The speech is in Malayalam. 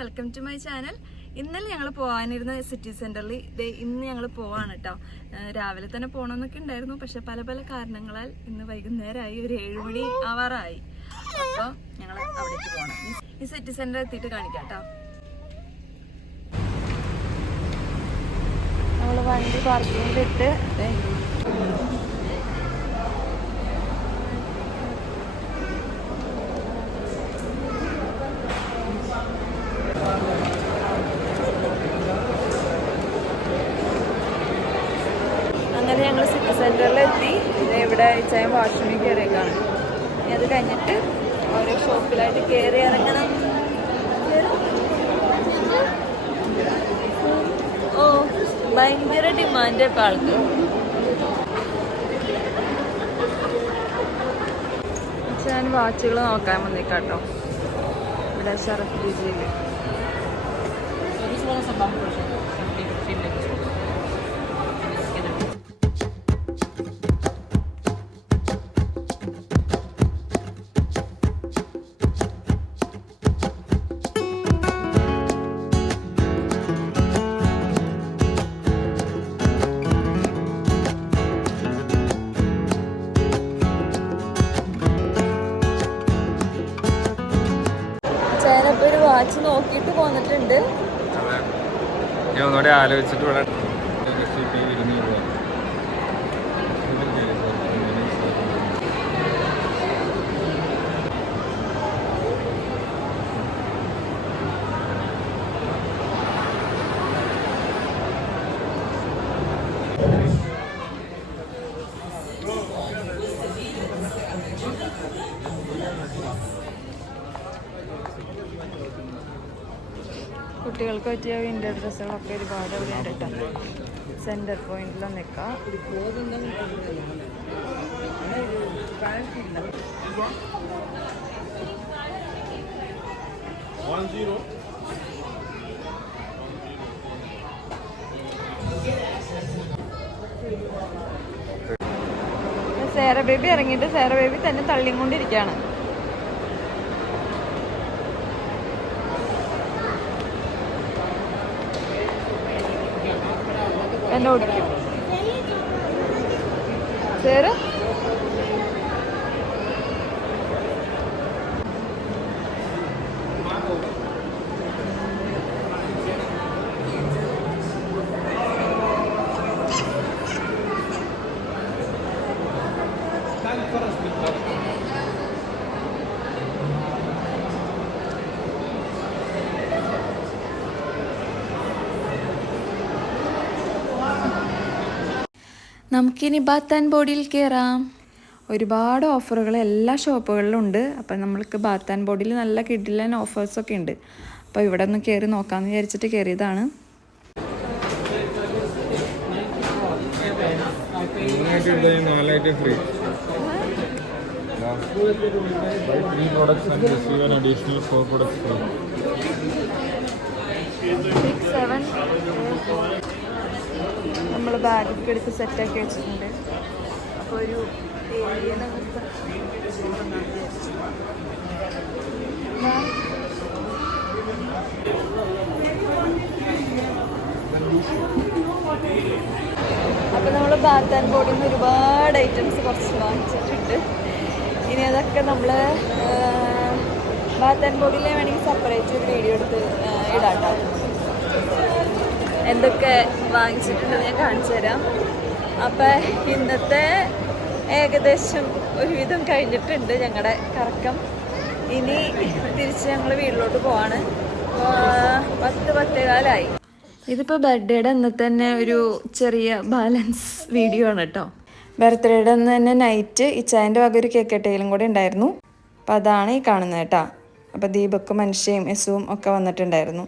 Welcome to my channel. ഇന്നലെ ഞങ്ങൾ പോകാനിരുന്ന സിറ്റി സെന്ററിൽ ഇന്ന് ഞങ്ങൾ പോവാണ് കേട്ടോ. രാവിലെ തന്നെ പോകണമെന്നൊക്കെ ഉണ്ടായിരുന്നു, പക്ഷെ പല പല കാരണങ്ങളാൽ ഇന്ന് വൈകുന്നേരമായി, ഒരു 7 മണി ആവാറായി. അപ്പോൾ ഞങ്ങൾ അവിടേക്ക് പോകണം. ഈ സിറ്റി സെന്റർ എത്തിയിട്ട് കാണിക്കാം കേട്ടോ. നമ്മൾ വണ്ടി പാർക്കിങ്ങിലിട്ട് അങ്ങനെ ഞങ്ങൾ സിറ്റി സെന്ററിലെത്തി. ഇവിടെ ചായ വാഷ്റൂമിൽ കയറിയേക്കാണ്. ഇനി അത് കഴിഞ്ഞിട്ട് ഓരോ ഷോപ്പിലായിട്ട് കയറി ഇറങ്ങണം. ഓ ഭയങ്കര ഡിമാൻഡ് ഇപ്പം ആൾക്ക്. ഞാൻ വാച്ചുകൾ നോക്കാൻ വന്നേക്കാട്ടോ. ഇവിടെ ഷറഫ് രുചിയിൽ ഒരു വാച്ച് നോക്കിയിട്ട് പോന്നിട്ടുണ്ട്. ഞാൻ ഒന്നുകൂടെ ആലോചിച്ചിട്ട് കുട്ടികൾക്ക് പറ്റിയ വിൻ്റർ ഡ്രസ്സുകളൊക്കെ ഒരുപാട് അവിടെ ഉണ്ട് കേട്ടോ. സെൻറ്റർ പോയിന്റിൽ നിൽക്കാം. സേറ ബേബി ഇറങ്ങിയിട്ട് സേറ ബേബി തന്നെ തള്ളിക്കൊണ്ടിരിക്കുകയാണ്. എന്നെ ഓടിക്കും സേറ്. നമുക്കിനി ബാത്ത് ആൻഡ് ബോഡിയിൽ കയറാം. ഒരുപാട് ഓഫറുകൾ എല്ലാ ഷോപ്പുകളിലും ഉണ്ട്. അപ്പം നമ്മൾക്ക് ബാത്ത് ആൻഡ് ബോഡിയിൽ നല്ല കിഡിലൻ ഓഫേഴ്സൊക്കെ ഉണ്ട്. അപ്പോൾ ഇവിടെ ഒന്ന് കയറി നോക്കാമെന്ന് വിചാരിച്ചിട്ട് കയറിയതാണ്. നമ്മൾ ബാഗൊക്കെ എടുത്ത് സെറ്റാക്കി വെച്ചിട്ടുണ്ട്. അപ്പോൾ ഒരു അപ്പോൾ നമ്മൾ ബാത്ത് ആൻഡ് ബോഡിയിൽ നിന്ന് ഒരുപാട് ഐറ്റംസ് കുറച്ച് വാങ്ങിച്ചിട്ടുണ്ട്. ഇനി അതൊക്കെ നമ്മൾ ബാത്ത് ആൻഡ് ബോഡിയിൽ വേണമെങ്കിൽ സെപ്പറേറ്റ് ഒരു വീഡിയോ എടുത്ത് ഇടാട്ടോ. എന്തൊക്കെ വാങ്ങിച്ചിട്ടുണ്ടെന്ന് ഞാൻ കാണിച്ചു തരാം. അപ്പം ഇന്നത്തെ ഏകദേശം ഒരുവിധം കഴിഞ്ഞിട്ടുണ്ട് ഞങ്ങളുടെ കറക്കം. ഇനി തിരിച്ച് ഞങ്ങൾ വീട്ടിലോട്ട് പോവാണ്. 10-10:15 ഇതിപ്പോൾ ബർത്ത്ഡേയുടെ അന്ന് തന്നെ ഒരു ചെറിയ ബാലൻസ് വീഡിയോ ആണ് കേട്ടോ. ബർത്ത്ഡേയുടെ അന്ന് തന്നെ നൈറ്റ് ഇച്ചായൻ്റെ വക ഒരു കേക്ക് കട്ടയിലും കൂടെ ഉണ്ടായിരുന്നു. അപ്പം അതാണ് ഈ കാണുന്നത് കേട്ടോ. അപ്പോൾ ദീപക്കും മനുഷ്യയും യസുവും ഒക്കെ വന്നിട്ടുണ്ടായിരുന്നു.